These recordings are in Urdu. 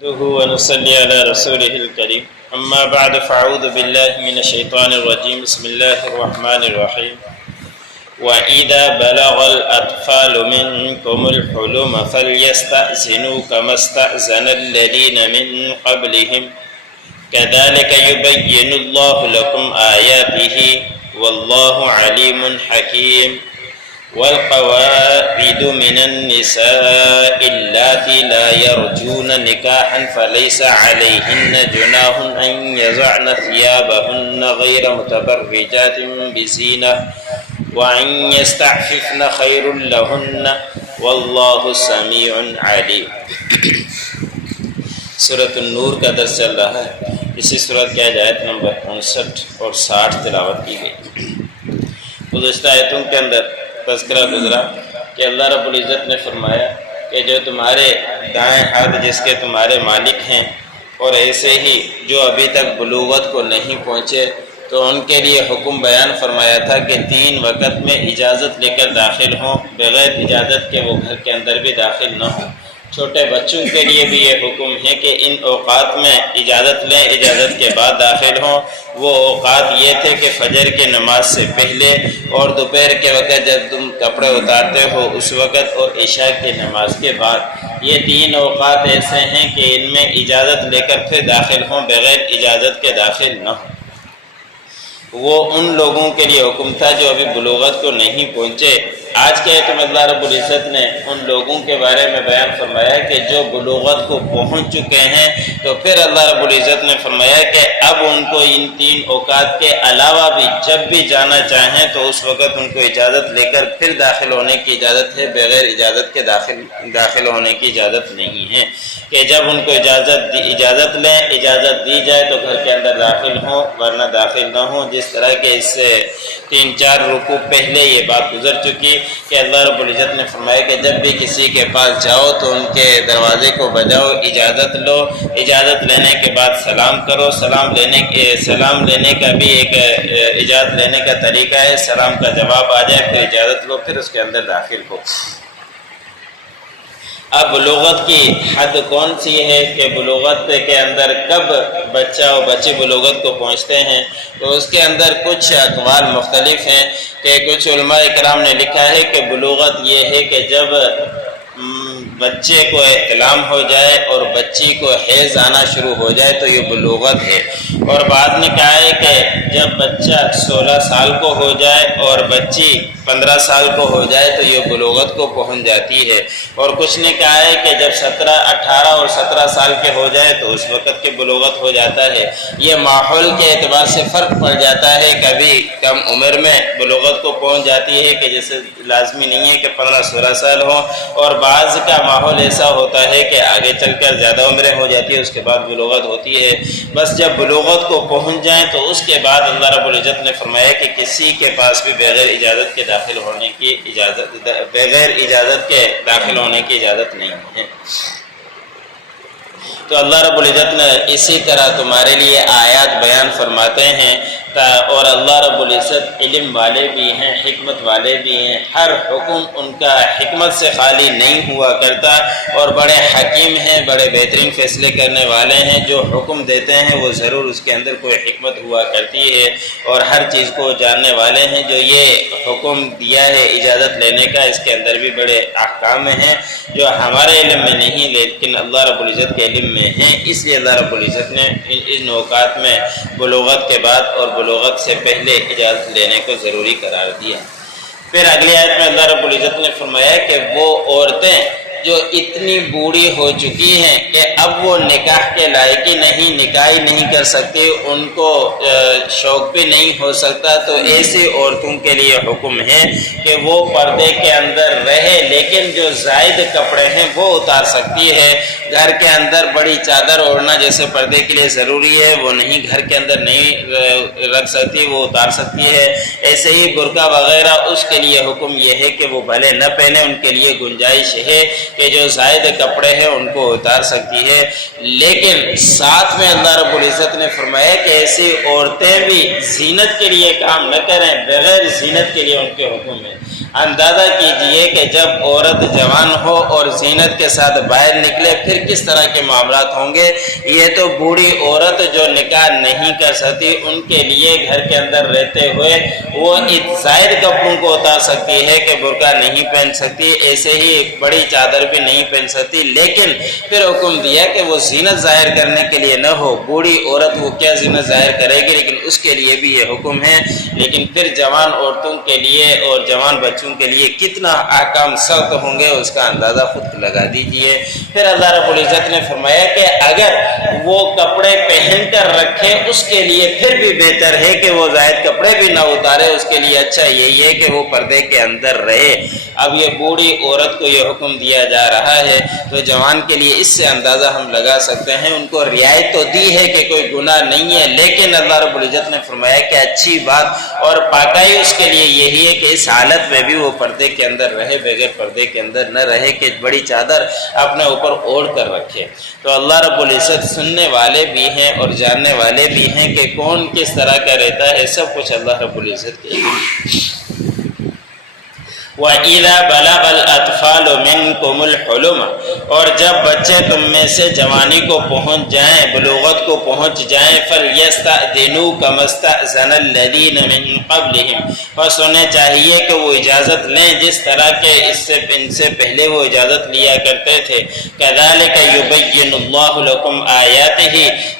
ونصلي على رسوله الكريم أما بعد فأعوذ بالله من الشيطان الرجيم بسم الله الرحمن الرحيم وإذا بلغ الأطفال منكم الحلم فليستأذنوا كما استأذن الذين من قبلهم كذلك يبين الله لكم آياته والله عليم حكيم والقواعد من النساء اللاتي لا يرجون نكاحا فليس عليهن جناح أن يضعن ثيابهن غير متبرجات بزينة وأن يستعففن خير لهن والله سميع عليم۔ سورۃ النور کا درس چل رہا ہے۔ اسی سورۃ کی آیت نمبر 59 اور 60 تلاوت کی گئی۔ گزشتہ آیتوں کے اندر تذکرہ گزرا کہ اللہ رب العزت نے فرمایا کہ جو تمہارے دائیں ہاتھ جس کے تمہارے مالک ہیں اور ایسے ہی جو ابھی تک بلوغت کو نہیں پہنچے تو ان کے لیے حکم بیان فرمایا تھا کہ 3 وقت میں اجازت لے کر داخل ہوں، بغیر اجازت کے وہ گھر کے اندر بھی داخل نہ ہوں۔ چھوٹے بچوں کے لیے بھی یہ حکم ہے کہ ان اوقات میں اجازت لیں، اجازت کے بعد داخل ہوں۔ وہ اوقات یہ تھے کہ فجر کی نماز سے پہلے اور دوپہر کے وقت جب تم کپڑے اتارتے ہو اس وقت اور عشاء کی نماز کے بعد۔ یہ 3 اوقات ایسے ہیں کہ ان میں اجازت لے کر پھر داخل ہوں، بغیر اجازت کے داخل نہ ہوں۔ وہ ان لوگوں کے لیے حکم تھا جو ابھی بلوغت کو نہیں پہنچے۔ آج کے آیت میں اللہ رب العزت نے ان لوگوں کے بارے میں بیان فرمایا کہ جو بلوغت کو پہنچ چکے ہیں، تو پھر اللہ رب العزت نے فرمایا کہ اب ان کو ان 3 اوقات کے علاوہ بھی جب بھی جانا چاہیں تو اس وقت ان کو اجازت لے کر پھر داخل ہونے کی اجازت ہے، بغیر اجازت کے داخل ہونے کی اجازت نہیں ہے۔ کہ جب ان کو اجازت لیں، اجازت دی جائے تو گھر کے اندر داخل ہوں، ورنہ داخل نہ ہوں۔ جس طرح کہ اس سے 3-4 رکوع پہلے یہ بات گزر چکی کہ اللہ رب العزت نے فرمایا کہ جب بھی کسی کے پاس جاؤ تو ان کے دروازے کو بجاؤ، اجازت لو، اجازت لینے کے بعد سلام کرو۔ سلام لینے کا بھی ایک اجازت لینے کا طریقہ ہے، سلام کا جواب آ جائے پھر اجازت لو، پھر اس کے اندر داخل ہو۔ اب بلوغت کی حد کون سی ہے کہ بلوغت کے اندر کب بچہ اور بچی بلوغت کو پہنچتے ہیں، تو اس کے اندر کچھ اقوال مختلف ہیں کہ کچھ علماء اکرام نے لکھا ہے کہ بلوغت یہ ہے کہ جب بچے کو احتلام ہو جائے اور بچی کو حیض آنا شروع ہو جائے تو یہ بلوغت ہے۔ اور بعد نے کہا ہے کہ جب بچہ 16 سال کو ہو جائے اور بچی 15 سال کو ہو جائے تو یہ بلوغت کو پہنچ جاتی ہے۔ اور کچھ نے کہا ہے کہ جب 18 اور 17 سال کے ہو جائے تو اس وقت کی بلوغت ہو جاتا ہے۔ یہ ماحول کے اعتبار سے فرق پڑ جاتا ہے، کبھی کم عمر میں بلوغت کو پہنچ جاتی ہے کہ جیسے لازمی نہیں ہے کہ 15-16 سال ہو، اور بعض کا ماحول ایسا ہوتا ہے کہ آگے چل کر زیادہ عمریں ہو جاتی ہے، اس کے بعد بلوغت ہوتی ہے۔ بس جب بلوغت کو پہنچ جائیں تو اس کے بعد اللہ رب العزت نے فرمایا کہ کسی کے پاس بھی بغیر اجازت کے داخل ہونے کی اجازت نہیں ہے۔ تو اللہ رب العزت نے اسی طرح تمہارے لیے آیات بیان فرماتے ہیں، اور اللہ رب العزت علم والے بھی ہیں، حکمت والے بھی ہیں۔ ہر حکم ان کا حکمت سے خالی نہیں ہوا کرتا، اور بڑے حکیم ہیں، بڑے بہترین فیصلے کرنے والے ہیں۔ جو حکم دیتے ہیں وہ ضرور اس کے اندر کوئی حکمت ہوا کرتی ہے، اور ہر چیز کو جاننے والے ہیں۔ جو یہ حکم دیا ہے اجازت لینے کا، اس کے اندر بھی بڑے احکام ہیں جو ہمارے علم میں نہیں لیکن اللہ رب العزت کے علم میں ہیں۔ اس لیے اللہ رب العزت نے ان اوقات میں بلوغت کے بعد اور بلوغت سے پہلے اجازت لینے کو ضروری قرار دیا۔ پھر اگلی آیت میں اللہ رب العزت نے فرمایا کہ وہ عورتیں جو اتنی بوڑھی ہو چکی ہیں کہ اب وہ نکاح کے لائق ہی نہیں، نکاح نہیں کر سکتی، ان کو شوق بھی نہیں ہو سکتا، تو ایسی عورتوں کے لیے حکم ہے کہ وہ پردے کے اندر رہے، لیکن جو زائد کپڑے ہیں وہ اتار سکتی ہے۔ گھر کے اندر بڑی چادر اوڑھنا جیسے پردے کے لیے ضروری ہے وہ نہیں، گھر کے اندر نہیں رکھ سکتی، وہ اتار سکتی ہے۔ ایسے ہی برقع وغیرہ اس کے لیے حکم یہ ہے کہ وہ بھلے نہ پہنے، ان کے لیے گنجائش ہے کہ جو زائد کپڑے ہیں ان کو اتار سکتی ہے۔ لیکن ساتھ میں اللہ رب العزت نے فرمایا کہ ایسی عورتیں بھی زینت کے لیے کام نہ کریں، بغیر زینت کے لیے ان کے حکم ہے۔ اندازہ کیجئے کہ جب عورت جوان ہو اور زینت کے ساتھ باہر نکلے پھر کس طرح کے معاملات ہوں گے۔ یہ تو بوڑھی عورت جو نکاح نہیں کر سکتی ان کے لیے گھر کے اندر رہتے ہوئے وہ زائد کپڑوں کو اتار سکتی ہے کہ برقع نہیں پہن سکتی، ایسے ہی ایک بڑی چادر بھی نہیں پہن سکتی، لیکن پھر حکم دیا کہ وہ زینت ظاہر کرنے کے لیے نہ ہو۔ بوڑھی عورت وہ کیا زینت ظاہر کرے گی، لیکن اس کے لیے بھی یہ حکم ہے۔ لیکن پھر جوان عورتوں کے لیے اور جوان بچوں کے لیے کتنا احکام سخت ہوں گے اس کا اندازہ خود لگا دیجئے۔ پھر اللہ رب العزت نے فرمایا کہ اگر وہ کپڑے پہن کر رکھے اس کے لیے پھر بھی بہتر ہے کہ وہ زائد کپڑے بھی نہ اتارے، اس کے لیے اچھا یہی ہے کہ وہ پردے کے اندر رہے۔ اب یہ بوڑھی عورت کو یہ حکم دیا جا رہا ہے تو جوان کے لیے اس سے اندازہ ہم لگا سکتے ہیں۔ ان کو رعایت تو دی ہے کہ کوئی گناہ نہیں ہے، لیکن اللہ رب العزت نے فرمایا کہ اچھی بات اور پاکائی اس کے لیے یہی ہے کہ اس حالت میں بھی وہ پردے کے اندر رہے، بغیر پردے کے اندر نہ رہے کہ بڑی چادر اپنے اوپر اوڑھ کر رکھے۔ تو اللہ رب العزت سننے والے بھی ہیں اور جاننے والے بھی ہیں کہ کون کس طرح کا رہتا ہے، سب کچھ اللہ رب العزت کے وَإِذَا بَلَغَ الْأَطْفَالُ مِنْكُمُ الْحُلُمَ، اور جب بچے تم میں سے جوانی کو پہنچ جائیں، بلوغت کو پہنچ جائیں، فَلْيَسْتَأْذِنُوا كَمَا اسْتَأْذَنَ الَّذِينَ مِنْ قَبْلِهِمْ، بس انہیں چاہیے کہ وہ اجازت لیں جس طرح کہ ان سے پہلے وہ اجازت لیا کرتے تھے۔ كَذَلِكَ يُبَيِّنُ اللَّهُ لَكُمْ آيَاتِهِ،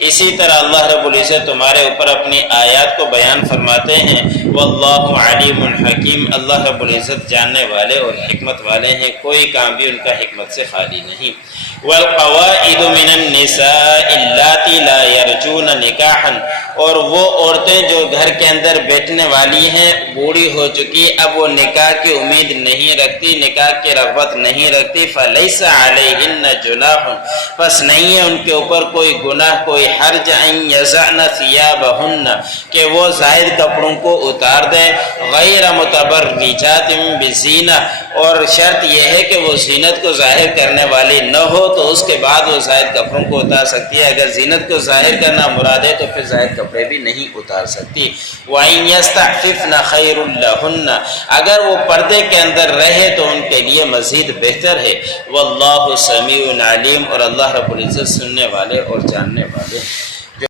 اسی طرح اللہ رب العزت تمہارے اوپر اپنی آیات کو بیان فرماتے ہیں۔ وَاللَّهُ عَلِيمٌ حَكِيمٌ، اللہ رب العزت جاننے والے اور حکمت والے ہیں، کوئی کام بھی ان کا حکمت سے خالی نہیں۔ وَالْقَوَائِدُ مِنَ النِّسَاءِ اللَّاتِي لَا يَرْجُونَ نِكَاحًا، اور وہ عورتیں جو گھر کے اندر بیٹھنے والی ہیں، بوڑھی ہو چکی، اب وہ نکاح کی امید نہیں رکھتی، نکاح کی رغبت نہیں رکھتی، فَلَيْسَ عَلَيْهِنَّ جُنَاحٌ، پس نہیں ہے ان کے اوپر کوئی گناہ، کوئی حرج، أَن يَضَعْنَ ثِيَابَهُنَّ، کہ وہ زائد کپڑوں کو اتار دیں، غیر متبرجات بزینہ، اور شرط یہ ہے کہ وہ زینت کو ظاہر کرنے والی نہ ہو تو اس کے بعد وہ زائد کپڑوں کو اتار سکتی ہے۔ اگر زینت کو ظاہر کرنا مراد ہے تو پھر زائد کپڑے بھی نہیں اتار سکتی۔ وَإِن يَسْتَعْفِفْنَ خَيْرٌ لَهُنَّ، اگر وہ پردے کے اندر رہے تو ان کے لیے مزید بہتر ہے۔ وَاللَّهُ سَمِيعٌ عَلِيمٌ، اور اللہ رب العزت سننے والے اور جاننے والے۔